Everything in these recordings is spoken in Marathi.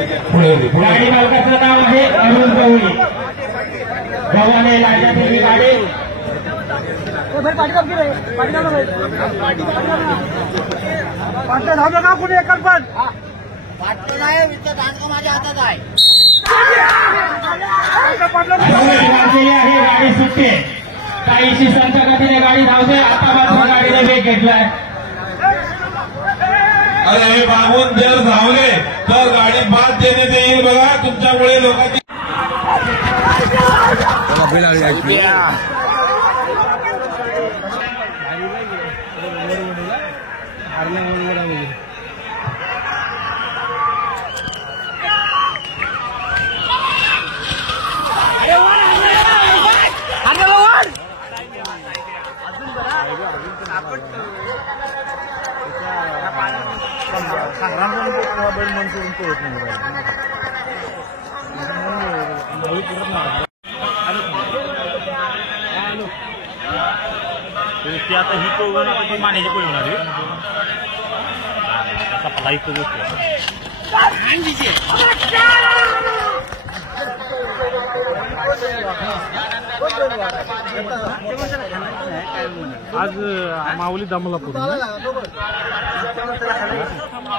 गाडी मालकाचं नाव आहे अरुण गवळी. गव्हाणे लाजाची गाडी का कुठे एकच पण वाटतं नाही विकत आणखं माझ्या हातात आहे. गाडी सुटते काहीशी संत गतीने गाडी धावते. आता मात्र गाडीने वेग घेतलाय. अरे हे मागून जर धावले तर गाडी बाद देण्यात येईल. बघा तुमच्यामुळे लोकांची आता ही कोण माण्याची पोळी होणार त्याचा पला इथं गोष्टी आज माऊली दमला पूर्ण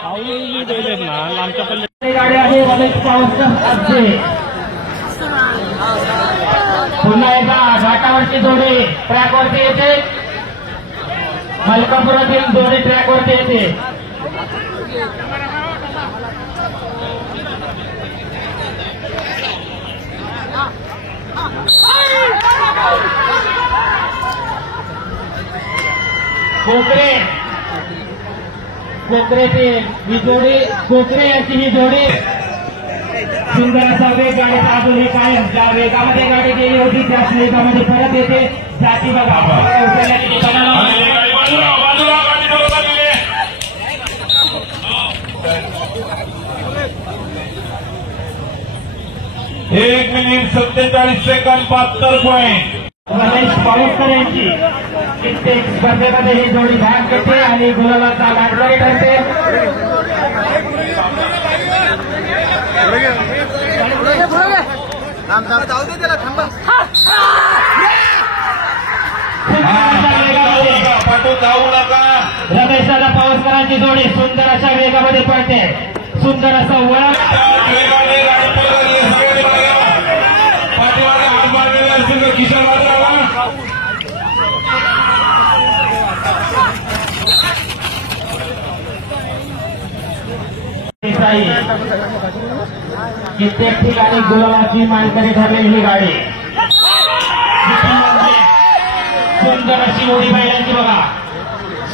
माऊली ना लांबच्या पल्ले गाडी आहे पुन्हा एकदा घाटावरची जोडी ट्रॅकवरती येते. मलकापुरातील जोडी ट्रॅकवरती येते. कोकरेची ही जोडी कोकरे यांची ही जोडी सुंदर असा वेग गाडीचा अजूनही कायम ज्या वेगामध्ये गाडी गेली होती त्याच वेगामध्ये परत येते. जाती बघा एक minute 47 second 72 point. Ramesh Pawaskar यांची कित्येक स्पर्धेमध्ये ही जोडी भाग घेते आणि गुलाबाचा गाठकरी ठरते. जाऊ नका. रमेश दादा पावसकरांची जोडी सुंदर अशा वेगामध्ये पडते. सुंदर असा वळण पाठीमागे हात मारलेले असतील तर किशोर बाजूला कित्येक ठिकाणी गुलाबाची मानकरी ठरलेली ही गाडी. सुंदर अशी मोठी बैलांची बघा.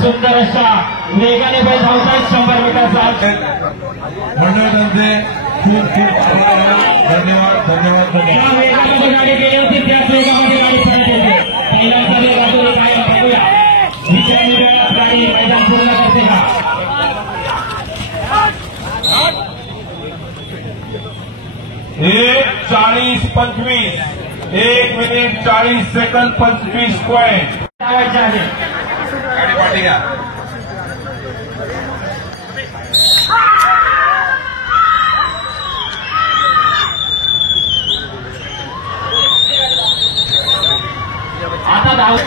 सुंदर अशा वेगाने बैल धावतात 100 मीटरचा. मंडळ त्यांचे खूप खूप धन्यवाद धन्यवाद ज्या वेगामध्ये गाडी गेली होती त्याच वेगामध्ये गाडी परत येते. पहिल्यांदा वेगातून कायम बघूया विचारणी वेळात गाडी मैदान पूर्ण करते का. 1:40:25 1 मिनिट 40 सेकंद 25 पॉइंट. गाडी पाठी घ्या. आता धाव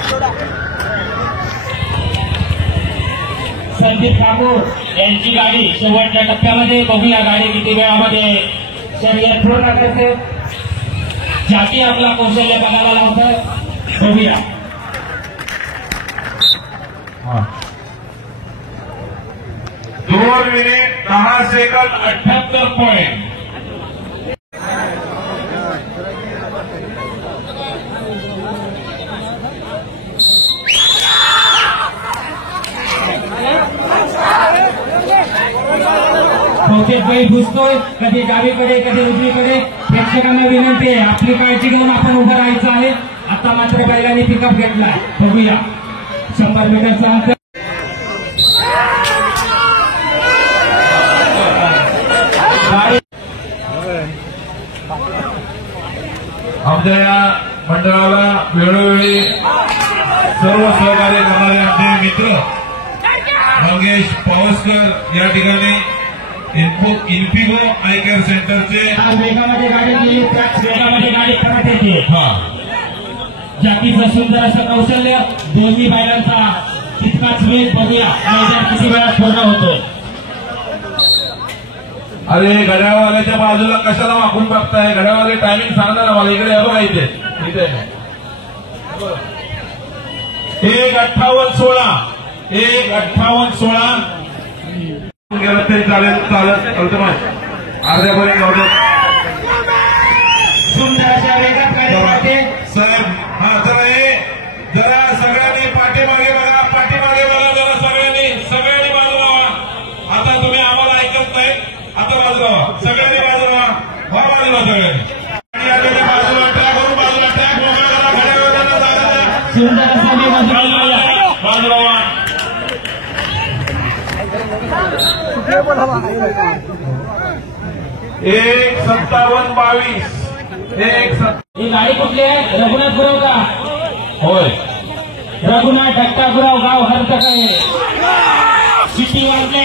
संदीप ठाकूर यांची गाडी शेवटच्या टप्प्यामध्ये. बघूया गाडी किती वेळामध्ये शर्यत पूर्ण करते. जाती आपला कौशल्य बघायला लावतं. बघूया 2 मिनिट 10 सेकंद 78 पॉइंट. बहुतेक बैल घुसतोय कधी डावीकडे कधी उजवीकडे. प्रेक्षकांना विनंती आहे आपली काळजी घेऊन आपण उभं राहायचं आहे. आता मात्र बैलांनी पिकअप घेतलाय. बघूया 100 मीटरचा अंतर. आमच्या या मंडळाला वेळोवेळी सर्व सहकार्य करणारे आमचे मित्र मंगेश पावसकर या ठिकाणी इन्फिगो आय केअर सेंटरचे वेगामध्ये गाडी गेली त्याच वेगामध्ये गाडी परत येते. हा जातीचं सुंदर असं कौशल्य दोन्ही बैलांचा तितकाच वेग बघूया मैदान किती वेळात पूर्ण होतो. अरे घड्याळवाल्याच्या बाजूला कशाला वाकून बघताय? घड्याळवाले टायमिंग सांगणार ना मला. इकडे बघा इथे 1:58:16 1:58:16 गेलं तरी चालेल. चालत अर्ध्यापर्यंत होतो. सुंदर अशा वेगात गाडी पळते. साहेब हा चला जरा सगळ्यांनी पाठीमागे बघा. पाठीमागे बघा जरा सगळ्यांनी बाजूला व्हा. आता तुम्ही आम्हाला ऐकत नाही. आता बाजूला व्हा. सगळ्यांनी बाजूला व्हा. बाजूला सगळ्यांनी गाडी आलेली बाजूला ट्रॅक वरून बाजूला ट्रॅक मोकळा करा. घड्याळवाल्यांना जागा द्या. सुंदर असा वेग बाजूला व्हा. 1:57:22 ही गाडी कुठली आहे? रघुनाथ गुराव का? होय. रघुनाथ धक्का गुराव गाव हरतक आहे. शिटी वाजले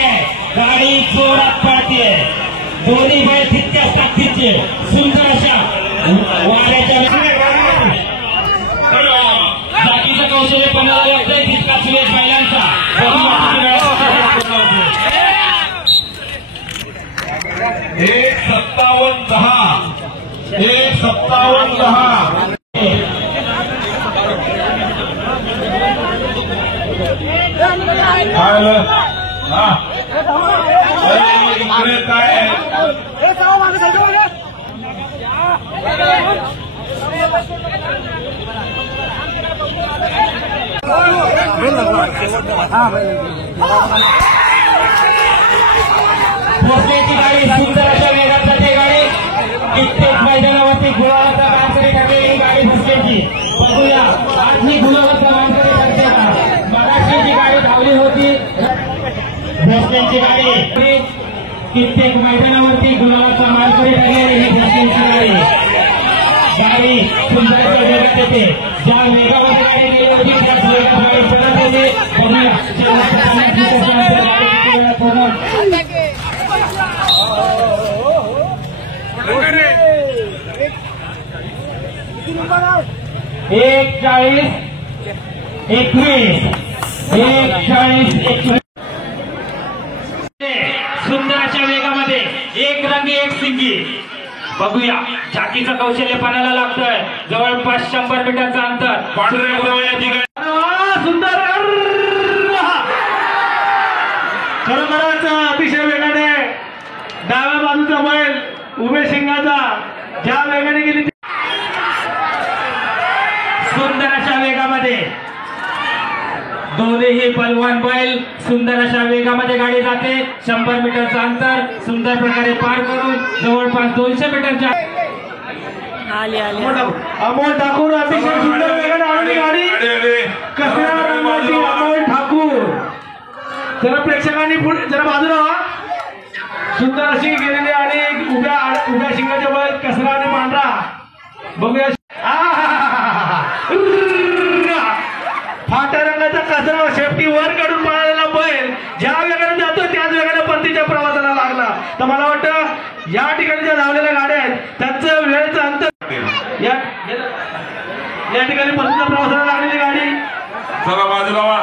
गाडी जोरात पळते. दोन्ही बैल तितक्याच ताकदीचे सुंदर अशा वाऱ्याच्या जातीचं कौशल्य पणाला लागतंय तितकाच वेग बैलांचा. 1:57:10 1:57:10 हा इकडे काय पोचण्याची गाडी सुंदर अशा वेगात जाते. गाडी कित्येक मैदानावरती गुलाबाचा मानकरी ठरलेली गाडी भोसलेची. बघूया आज ही गुलाबाचा मानकरी ठरते का? मगाशी जी गाडी धावली होती भोसलेची गाडी कित्येक मैदानावरती गुलाबाचा मानकरी ठरलेली ही भोसलेची गाडी. गाडी सुंदर अशा वेगात येते. ज्या वेगामध्ये गाडी गेली होती त्याच वेगात गाडी परत येते. बघूया शेवटच्या 50 मीटरच्या अंतर गाडी किती वेळात पूर्ण 1:40:21 सुंदर अशा वेगामध्ये एक रंगी एक सिंगी. बघूया झाकीचं कौशल्य पणाला लागतंय. जवळपास 100 मीटरचं अंतर. सुंदर खरोखरच अतिशय वेगाने डाव्या बाजूचा बैल उभे शिंगाचा ज्या वेगाने गेली सुंदर अशा वेगामध्ये दोन्हीही बलवान बैल सुंदर अशा वेगामध्ये गाडी जाते. 100 मीटरचं अंतर सुंदर प्रकारे पार करून जवळपास 200 मीटरच्या अमोल ठाकूर अतिशय सुंदर वेगाने आलेली गाडी. कसल्या रंगाची अमोल ठाकूर. जरा प्रेक्षकांनी जरा बाजूला व्हा. सुंदर अशी गेलेली आणि उभ्या शिंगाच्या बैल कसरा आणि पांढरा. बघूया फाट्या रंगाचा कसरा शेपटी वर काढून पळालेला बैल ज्या वेगाने जातो त्याच वेगाने परतीच्या प्रवासाला लागला. तर मला वाटतं या ठिकाणी ज्या धावलेल्या गाड्या आहेत त्यांचं वेळेचं अंतर या ठिकाणी परतीच्या प्रवासाला लागलेली गाडी चला बाजूला व्हा.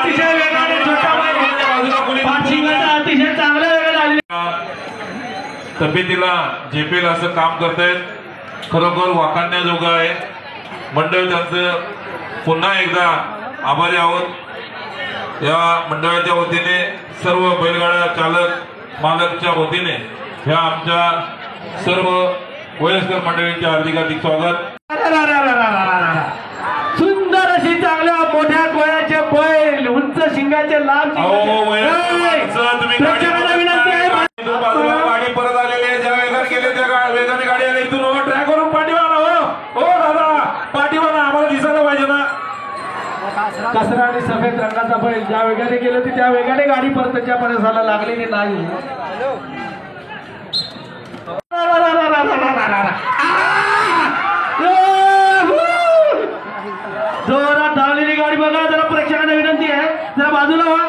अतिशय वेगाने छोटा पाठशिंगाचा अतिशय चांगल्या वेगाने आलेला तब्येतीला झेपेल असं काम करतायत. खरोखर वाखाणण्याजोगं आहे. मंडळ त्यांचं पुन्हा एकदा आभारी आहोत. या मंडळाच्या वतीने सर्व बैलगाडा चालक मालकच्या वतीने ह्या आमच्या सर्व वयस्कर मंडळींचे हार्दिक स्वागत. सुंदर अशी चांगल्या मोठ्या गोळ्याचे बैल उंच शिंगाचे लांब विनंती आहे. गाडी परत आलेली आहे. ज्या वेगाने गेले त्या वेगाने गाडी आली. इथून ट्रॅकवरून पाठीवाना हो दादा पाठीवाना आम्हाला दिसायला पाहिजे ना. कसरा आणि सफेद रंगाचा बैल ज्या वेगाने गेले होते त्या वेगाने गाडी परतच्या प्रवासाला लागलेली नाही. जोरात धावलेली गाडी बघा. जरा प्रेक्षकांना विनंती आहे जरा बाजूला व्हा.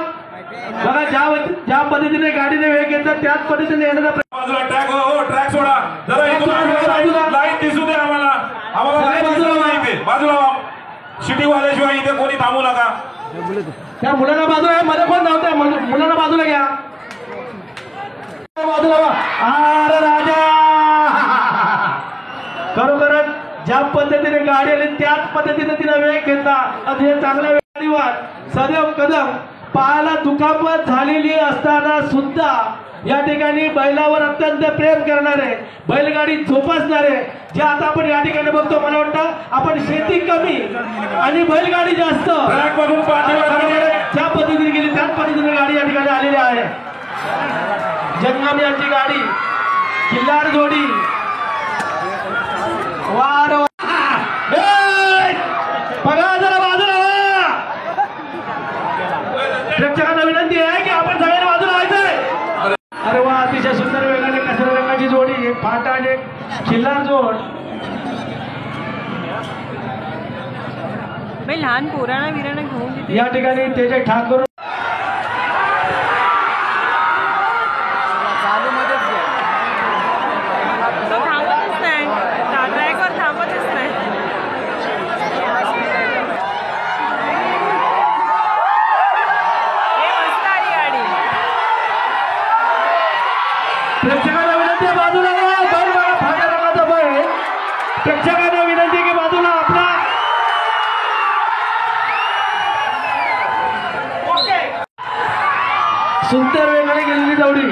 बघा ज्या पद्धतीने गाडी गाडीने वेग घेतला त्याच पद्धतीने येण्याचा बाजूला ट्रॅक हो ट्रॅक सोडा जरा इथून लाईन दिसू दे आम्हाला लाईन दिसू दे इथे बाजूला शिटी वाल्याशिवाय इथे कोणी थांबू नका. त्या मुलांना बाजूला मध्ये कोण धावतंय मुलांना बाजूला घ्या बाजूला अरे राजा खरोखरच ज्या पद्धतीने गाडी आली त्याच पद्धतीने तिने वेग घेतला आणि चांगल्या वेगावर सदैव कदम पायाला दुखापत झालेली असताना सुद्धा या ठिकाणी बैलावर अत्यंत प्रेम करणारे बैलगाडी जोपासणारे जे आता आपण या ठिकाणी बघतो मला वाटतं आपण शेती कमी आणि बैलगाडी जास्त ज्या पद्धतीने गेली त्याच पद्धतीने गाडी या ठिकाणी आलेली आहे. जंगम यांची गाडी किल्लार जोडी वार बघा जरा बाजूला प्रेक्षकांना विनंती आहे की आपण सगळ्यांनी बाजूला व्हायचंय. अरे वा अतिशय सुंदर वेगाने कसऱ्या रंगाची जोडी फाटा आणि किल्लार जोड लहान पोरांना विराणा घेऊन तिथे या ठिकाणी तेजय ठाकूर तो थांबतच नाही ड्रायव्हर थांबतच नाही. हे मस्त आली गाडी. प्रेक्षकांना विनंती आहे बाजूला बैल बघा फाट्या रंगाचा बैल प्रेक्षकांना विनंती की बाजूला आपला सुंदर वेगाने गेलेली दौडी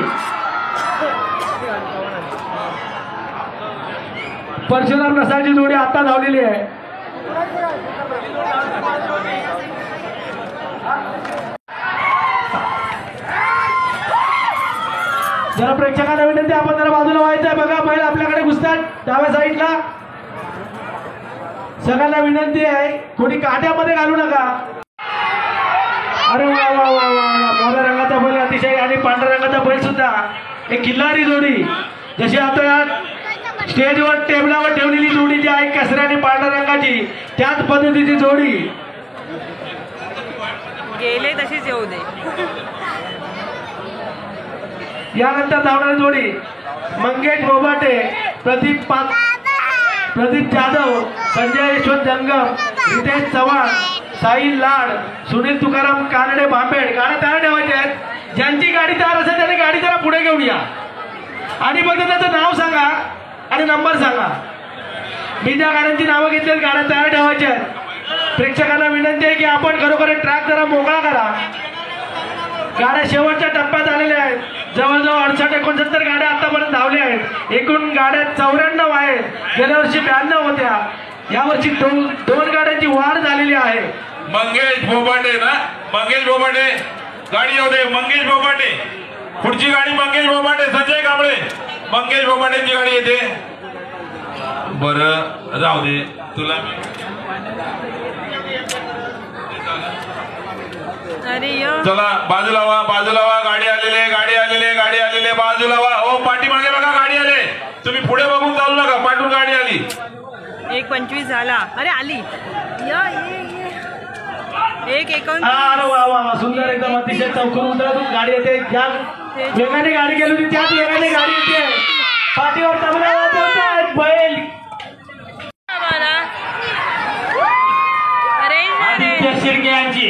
परशुराम रसाची जोडी आता धावलेली आहे. जरा प्रेक्षकांना विनंती आपण जरा बाजूला व्हायचंय बघा बैल आपल्याकडे घुसतात डाव्या साईडला सगळ्यांना विनंती आहे कोणी काट्यामध्ये घालू नका. अरे वा वा वा वा मोठ्या रंगाचा बैल अतिशय आणि पांढऱ्या रंगाचा बैल सुद्धा एक किल्लारी जोडी जशी आता या स्टेजवर टेबलावर ठेवलेली जोडी जी आहे कसऱ्या आणि पांढऱ्या रंगाची त्याच पद्धतीची जोडी गेले तशीच येऊ दे. यानंतर धावणारी जोडी मंगेश बोबाटे प्रदीप जाधव संजय यशवंत जंगम रितेश चव्हाण साहिल लाड सुनील तुकाराम कानडे भांबेड गाड्या तयार ठेवायच्या आहेत. ज्यांची गाडी तयार असेल त्यांनी गाडी जरा पुढे घेऊन या आणि फक्त त्याचं नाव सांगा आणि नंबर सांगा. मी ज्या गाड्यांची नावं घेतली गाड्या तयार ठेवायच्या आहेत. प्रेक्षकांना विनंती आहे की आपण खरोखर ट्रॅक जरा मोकळा करा. गाड्या शेवटच्या टप्प्यात आलेल्या आहेत. जवळजवळ 68-69 गाड्या आतापर्यंत धावल्या आहेत. एकूण गाड्या 94 आहेत. गेल्या वर्षी 92 होत्या. यावर्षी दोन गाड्यांची वाढ झालेली आहे. मंगेश बोबाटे ना मंगेश बोबाटे गाडी येऊ दे. मंगेश बोबाटे पुढची गाडी मंगेश बोबाटे संजय कांबळे मंगेश बोबाटेची गाडी येते. बरं जाऊ दे तुला अरे चला बाजूला व्हा गाडी आलेले बाजूला व्हा. हो पाठीमागे बघा गाडी आले तुम्ही पुढे बघून चालू नका पाठून गाडी आली. 1:25 झाला. अरे आली या एक अरे वा वा सुंदर एकदम अतिशय चौकून उतरत गाडी येते. ज्या वेगाने गाडी गेली होती त्याच वेगाने गाडी येते. पाठीवर तबला वाजवतात बैल आदित्य शिर्के यांची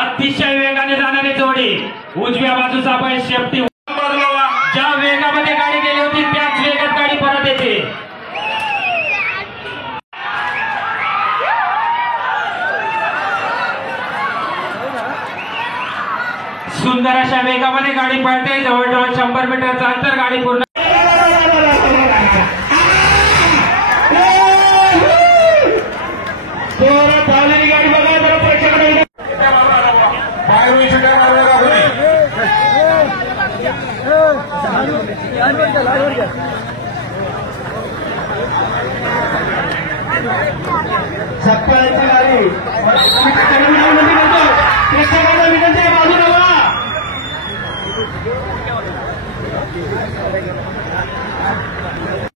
अतिशय वेगाने जाणारी जोडी उजव्या बाजूचा बैल शेपटी ज्या वेगामध्ये गाडी गेली होती त्याच वेगात गाडी परत येते. सुंदर अशा वेगामध्ये गाडी पळते. जवळजवळ 100 मीटरचं अंतर गाडी पूर्ण गाडी बघा जरा प्रेक्षकांना सकाळची गाडी प्रेक्षकांना विनंती